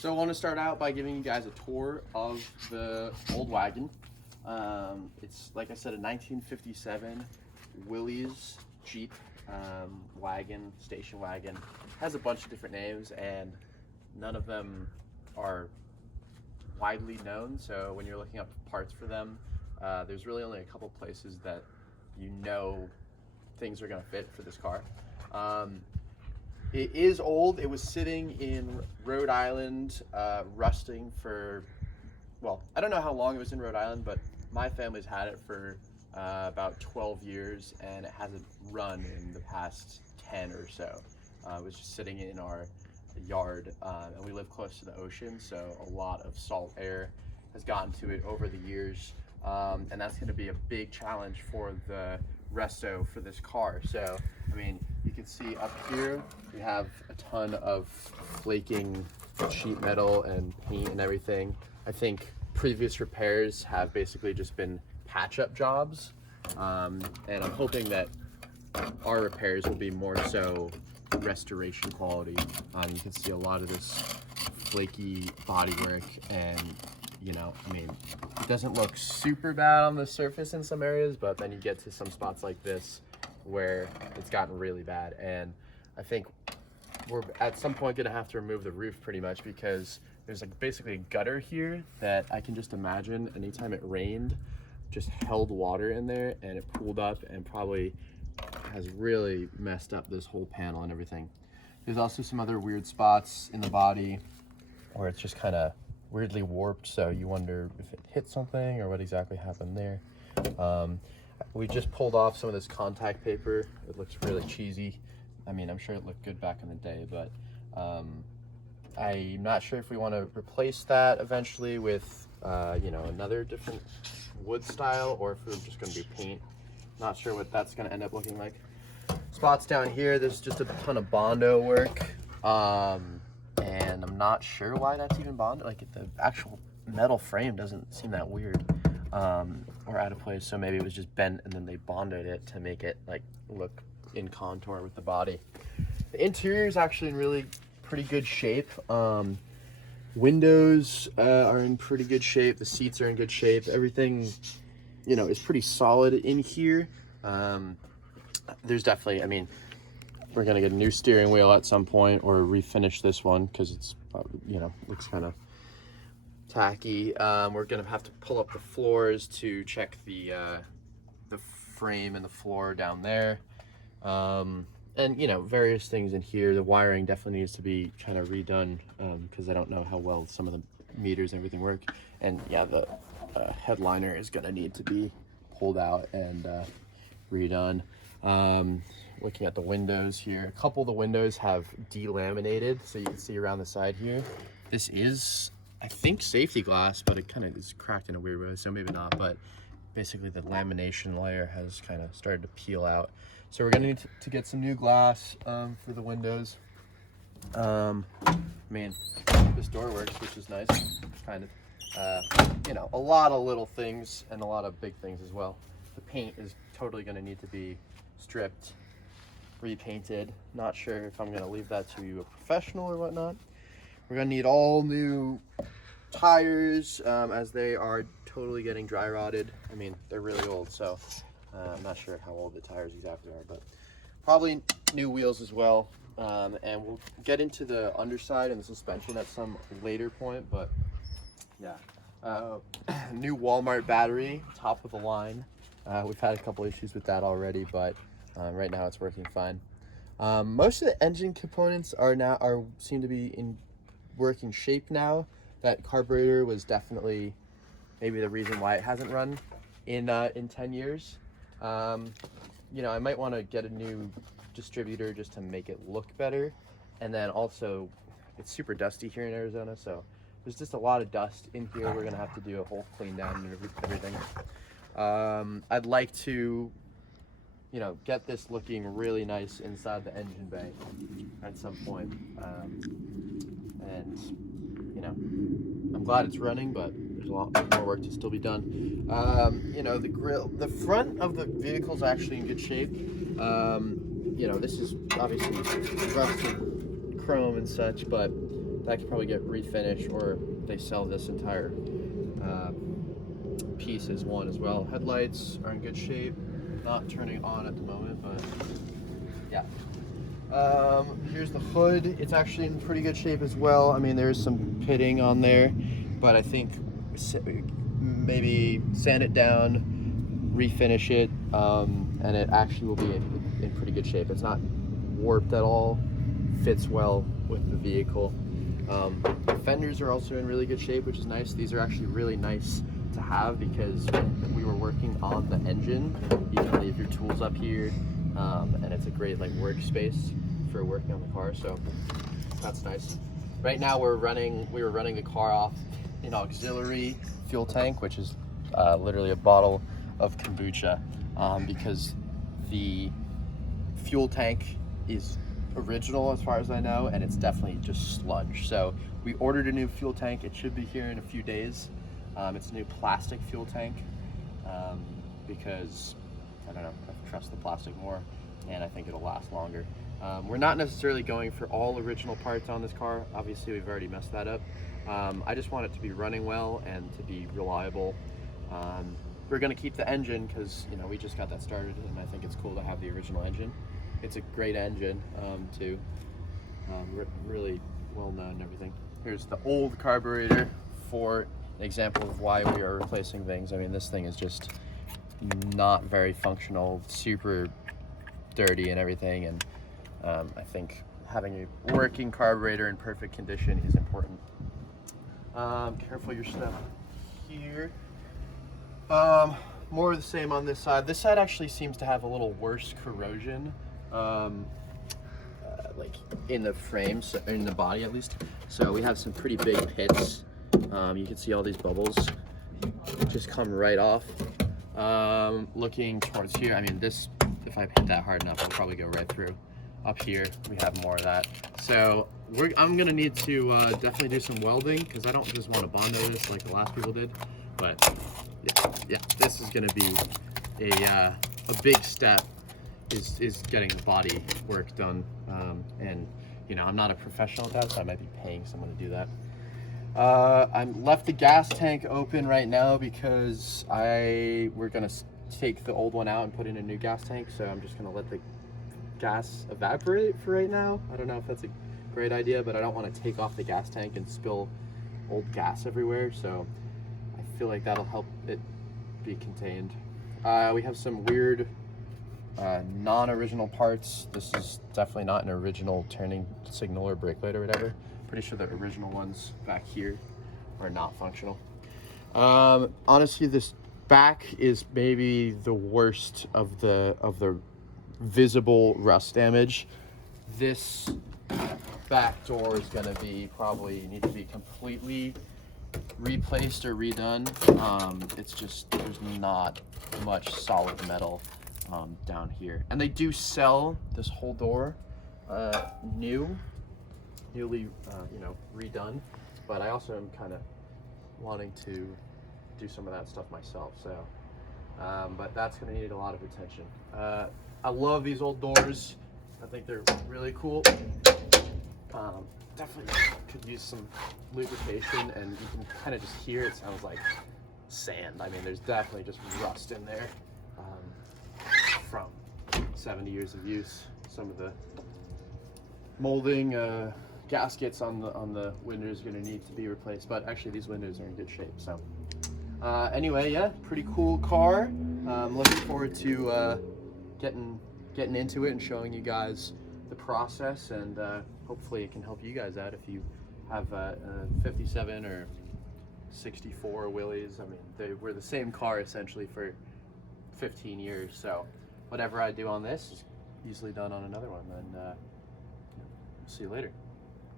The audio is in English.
So I want to start out by giving you guys a tour of the old wagon. It's, like I said, a 1957 Willys Jeep wagon, station wagon. Has a bunch of different names and none of them are widely known. So when you're looking up parts for them, there's really only a couple places that you know things are going to fit for this car. It is old. It was sitting in Rhode Island, rusting for, well, I don't know how long it was in Rhode Island, but my family's had it for about 12 years, and it hasn't run in the past 10 or so. It was just sitting in our yard, and we live close to the ocean, so a lot of salt air has gotten to it over the years, and that's going to be a big challenge for the resto for this car. So, I mean, you can see up here we have a ton of flaking sheet metal and paint and everything. I think previous repairs have basically just been patch-up jobs, and I'm hoping that our repairs will be more so restoration quality. You can see a lot of this flaky bodywork, and you know, I mean, it doesn't look super bad on the surface in some areas, but then you get to some spots like this where it's gotten really bad, and I think we're at some point gonna have to remove the roof pretty much, because there's like basically a gutter here that I can just imagine anytime it rained just held water in there, and it pooled up and probably has really messed up this whole panel and everything. There's also some other weird spots in the body where it's just kind of weirdly warped, so you wonder if it hit something or what exactly happened there. We just pulled off some of this contact paper. It looks really cheesy. I mean, I'm sure it looked good back in the day, but I'm not sure if we want to replace that eventually with you know, another different wood style, or if we're just going to do paint. Not sure what that's going to end up looking like. Spots down here, there's just a ton of Bondo work, and I'm not sure why that's even Bondo. Like, the actual metal frame doesn't seem that weird or out of place, so maybe it was just bent and then they bonded it to make it like look in contour with the body. The interior is actually in really pretty good shape. Windows are in pretty good shape. The seats are in good shape. Everything, you know, is pretty solid in here. There's definitely, I mean, we're gonna get a new steering wheel at some point, or refinish this one because it's, you know, looks kind of tacky. We're gonna have to pull up the floors to check the frame and the floor down there. And you know, various things in here. The wiring definitely needs to be kind of redone, because I don't know how well some of the meters and everything work. And yeah, the headliner is gonna need to be pulled out and redone. Looking at the windows here, a couple of the windows have delaminated, so you can see around the side here. This is, I think, safety glass, but it kind of is cracked in a weird way, so maybe not. But basically the lamination layer has kind of started to peel out. So we're gonna need to get some new glass for the windows. I mean, this door works, which is nice, kind of. You know, a lot of little things and a lot of big things as well. The paint is totally gonna need to be stripped, repainted. Not sure if I'm gonna leave that to a professional or whatnot. We're gonna need all new tires, as they are totally getting dry rotted. I mean, they're really old, so I'm not sure how old the tires exactly are, but probably new wheels as well. And we'll get into the underside and the suspension at some later point, but yeah. New Walmart battery, top of the line. We've had a couple issues with that already, but right now it's working fine. Most of the engine components seem to be in working shape now. That carburetor was definitely maybe the reason why it hasn't run in 10 years. You know, I might want to get a new distributor just to make it look better. And then also, it's super dusty here in Arizona, so there's just a lot of dust in here. We're gonna have to do a whole clean down and everything. I'd like to, you know, get this looking really nice inside the engine bay at some point. And you know, I'm glad it's running, but there's a lot more work to still be done. You know, the front of the vehicle is actually in good shape. You know, this is obviously rusted chrome and such, but that could probably get refinished, or they sell this entire piece as one as well. Headlights are in good shape, not turning on at the moment, but yeah. Here's the hood. It's actually in pretty good shape as well. I mean, there's some pitting on there, but I think maybe sand it down, refinish it, and it actually will be in pretty good shape. It's not warped at all, fits well with the vehicle. The fenders are also in really good shape, which is nice. These are actually really nice to have because when we were working on the engine, you can leave your tools up here, and it's a great like workspace for working on the car, so that's nice. Right now we were running the car off an auxiliary fuel tank, which is literally a bottle of kombucha, because the fuel tank is original as far as I know, and it's definitely just sludge. So we ordered a new fuel tank. It should be here in a few days. It's a new plastic fuel tank, because I don't know, I trust the plastic more, and I think it'll last longer. We're not necessarily going for all original parts on this car. Obviously we've already messed that up. I just want it to be running well and to be reliable. We're going to keep the engine because, you know, we just got that started, and I think it's cool to have the original engine. It's a great engine, too. Really well known and everything. Here's the old carburetor for an example of why we are replacing things. I mean, this thing is just not very functional, super dirty and everything, and I think having a working carburetor in perfect condition is important. Careful your step here. More of the same on this side. This side actually seems to have a little worse corrosion, like in the frames, in the body at least. So we have some pretty big pits. You can see all these bubbles just come right off. Looking towards here, I mean, this, if I hit that hard enough, it'll probably go right through. Up here, we have more of that. So I'm gonna need to definitely do some welding, because I don't just want to Bondo this like the last people did. But yeah, this is gonna be a big step, is getting the body work done. And you know, I'm not a professional at that, so I might be paying someone to do that. I left the gas tank open right now because we're gonna take the old one out and put in a new gas tank. So I'm just gonna let the gas evaporate for right now. I don't know if that's a great idea, but I don't want to take off the gas tank and spill old gas everywhere. So I feel like that'll help it be contained. We have some weird non-original parts. This is definitely not an original turning signal or brake light or whatever. Pretty sure the original ones back here are not functional. Honestly, this back is maybe the worst of the visible rust damage. This back door is going to be need to be completely replaced or redone. It's just, there's not much solid metal down here, and they do sell this whole door newly redone, but I also am kind of wanting to do some of that stuff myself, so but that's going to need a lot of attention. I love these old doors. I think they're really cool. Definitely could use some lubrication, and you can kind of just hear it sounds like sand. I mean, there's definitely just rust in there from 70 years of use. Some of the molding gaskets on the windows are going to need to be replaced, but actually these windows are in good shape. So anyway, yeah, pretty cool car. Looking forward to getting into it and showing you guys the process, and hopefully it can help you guys out if you have a 57 or 64 Willys. I mean, they were the same car essentially for 15 years, so whatever I do on this is easily done on another one. And see you later.